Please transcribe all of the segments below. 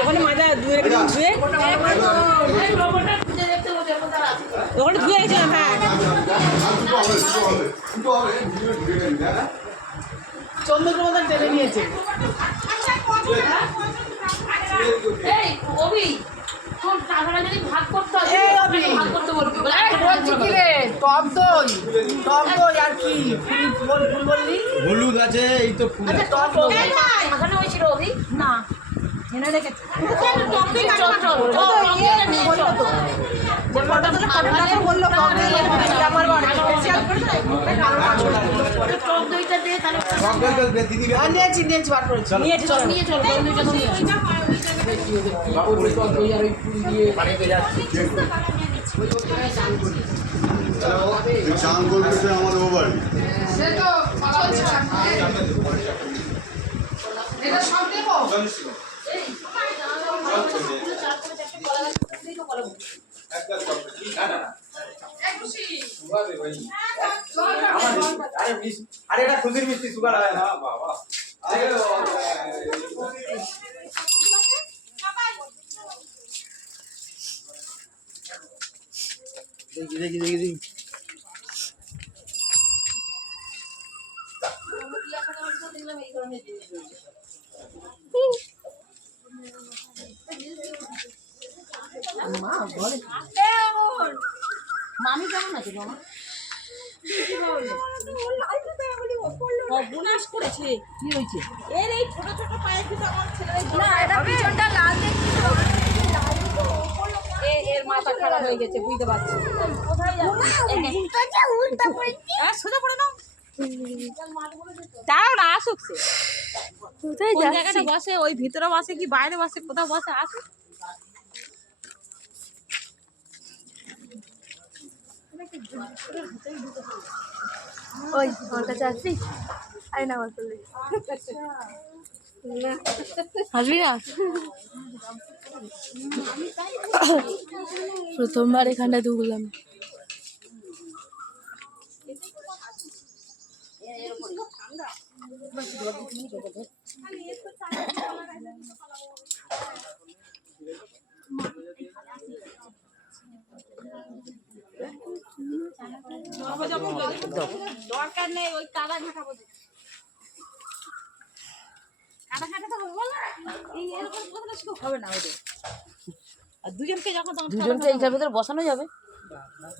ওখানে মাজা ধুয়ে ধুয়ে ওখানে ধুয়ে গেছিলাম। হ্যাঁ চন্দ্রপ্রধান টেনে নিয়েছে। ভাগ করতে টক দই আর কি ফুল বললি হলুদ আছে এই তো ফুল হয়েছিল না এনে রেখেছে চান করতেছে আমার ওভার আরে এটা খুশির মিষ্টি সুগার হয় না বাবা দেখি মামি কেমন আছে মামা বুনাস করেছে কি হয়েছে এর এই ছোট ছোট পায়ের ভিতরে আমার ছেলের না এটা পিছনটা লাল দেখছিস এর মাথা খারাপ হয়ে গেছে বুঝতে পারছি কোথায় যাচ্ছে সোজা পড়ে নাও দাঁড়াও না আসুক সে কোথায় জায়গাটা বসে ওই ভিতরে বসে কি বাইরে বসে কোথাও বসে আসুক ওই আমার কাছে আসছিস আরে না আমার করলে আসবি না প্রথমবার এখানটা ঢুকলাম দরকার নেই ওই কাদা ঘাটাবো কাদা ঘাটাতে হবে বল এই এরকম কথা শুধু হবে না ওদের আর দুজনকে যখন দুজনকে এইটার ভিতরে বসানো যাবে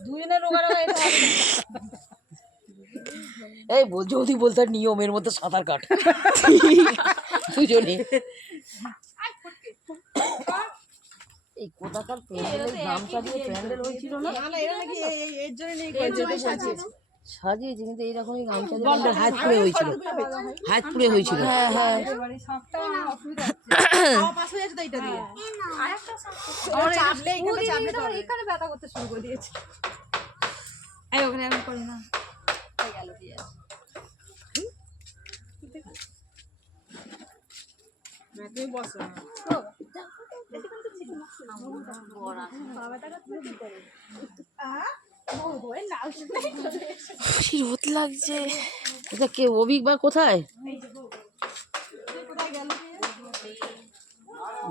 দুজনের রোগারোগা এটা হবে না এই যদি বলতে নিয়মের মধ্যে সাঁতার কাট দুজনে এই কোথাকার প্যান্ডেলের গামছা দিয়ে প্যান্ডেল হয়েছিল না এরা নাকি এর জন্য নেই সাজিয়েছে কিন্তু এইরকমই গামছা দিয়ে হাত পুড়ে হয়েছিল হ্যাঁ হ্যাঁ এখানে ব্যথা করতে শুরু করে দিয়েছে ওখানে আমি করি না রোদ লাগছে এটা কে অভিক বা কোথায়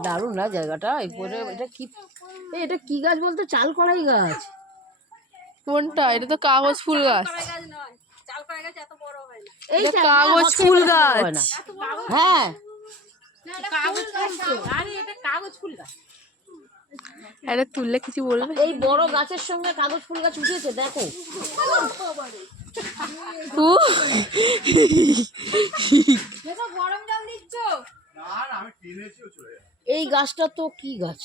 দারুণ না জায়গাটা এরপরে এটা কি এটা কি গাছ বলতো চাল কড়াই গাছ কোনটা এটা তো কাগজ ফুল গাছ এই কাগজ ফুল গাছ হ্যাঁ এটা তুললে কিছু বলবে এই বড় গাছের সঙ্গে কাগজ ফুল গাছ উঠেছে দেখো এই গাছটা তো কি গাছ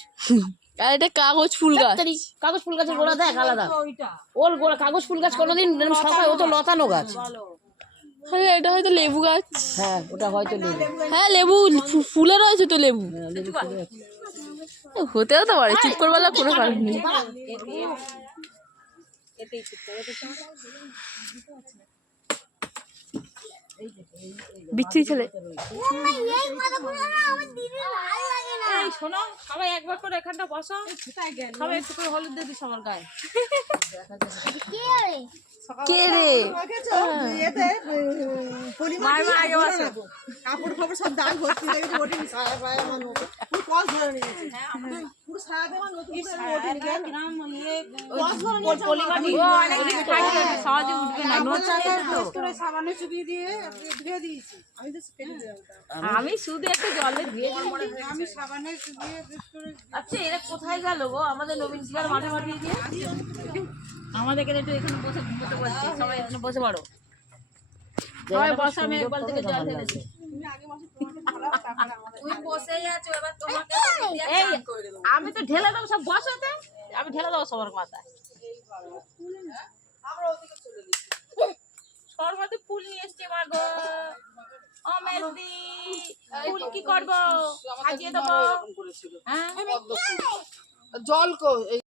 আর এটা কাগজ ফুল গাছ কাগজ ফুল গাছের গোড়া দেখ আলাদা ওর গোড়া কাগজ ফুল গাছ কোনোদিন সকালে ও তো লতানো গাছ হ্যাঁ এটা হয়তো লেবু গাছ হ্যাঁ ওটা হয়তো লেবু হ্যাঁ লেবু ফুলে রয়েছে তো লেবু হতেও তো পারে চুপ করবার কোনো কারণ নেই বিচ্ছিরি ছেলে। এই শোনো, সবাই একবার করে এখানটা বসো, সবাই একটু করে হলুদ দিয়ে দিস আমার গায়ে। কে রে? কাপড় ফাপড় সব দাগ ভর্তি হয়ে গেছে, ওঠেনি সারা পায়ে আমার পুরো কস ধরে নিয়েছে। পুরো সারা দেওয়া নতুন করে ওঠেনি কেন? কস ধরে নিয়েছে পলিমাটি সহজে উঠবে না, সাবানে চুবিয়ে দিয়ে ধুয়ে দিয়েছি। আমি তো ফেলে দিলাম। আমি শুধু একটু জলে ধুয়ে আমি সাবানে চুবিয়ে করে আচ্ছা এরা কোথায় গেল গো? আমাদের নবীন শিকার মাঠে মাঠে দিয়ে আমাদেরকে একটু এখানে বসে ঘুমোতে বলছি, সবাই এখানে বসে পড়ো, সবাই বসো, আমি এক বালতি জল ঢেলেছি। এই আমি তো ঢেলে দেবো, সব বসাতে আমি ঢেলে দেবো সবার মাথায়। সরবতে ফুল নিয়ে এসছি মা গো, ও মেহেদি ফুল কি করবো, সাজিয়ে দেবো। হ্যাঁ জল কো